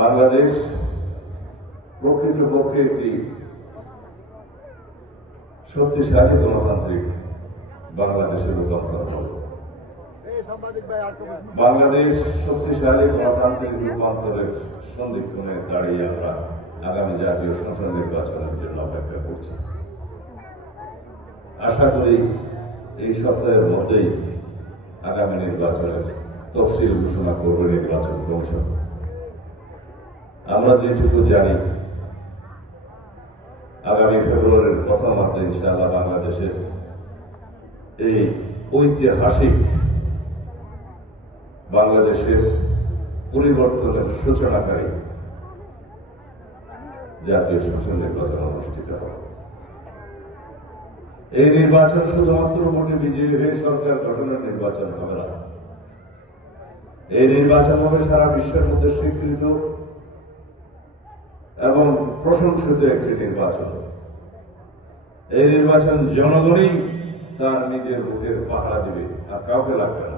বাংলাদেশ প্রকৃতপক্ষে একটি শক্তিশালী গণতান্ত্রিক বাংলাদেশের রূপান্তর হবে। বাংলাদেশ শক্তিশালী গণতান্ত্রিক রূপান্তরের সন্ধিক্ষণে দাঁড়িয়ে আমরা আগামী জাতীয় সংসদ নির্বাচনের জন্য অপেক্ষা করছি। আশা করি এই সপ্তাহের মধ্যেই আগামী নির্বাচনের তফসিল ঘোষণা করবে নির্বাচন কমিশন। আমরা যেটুকু জানি, আগামী ফেব্রুয়ারির প্রথমার্ধে ইনশাআল্লাহ বাংলাদেশের এই ঐতিহাসিক বাংলাদেশের পরিবর্তনের সূচনাকারী জাতীয় সংসদ নির্বাচন অনুষ্ঠিত হবে। এই নির্বাচন শুধুমাত্র ভোটে বিজয়ী হয়ে সরকার গঠনের নির্বাচন হবে না। এই নির্বাচন হবে সারা বিশ্বের মধ্যে স্বীকৃত এবং প্রশংসিত একটি নির্বাচন। এই নির্বাচন জনগণই তার নিজের ভোটের পাহারা দিবে, আর কাউকে লাগবে না।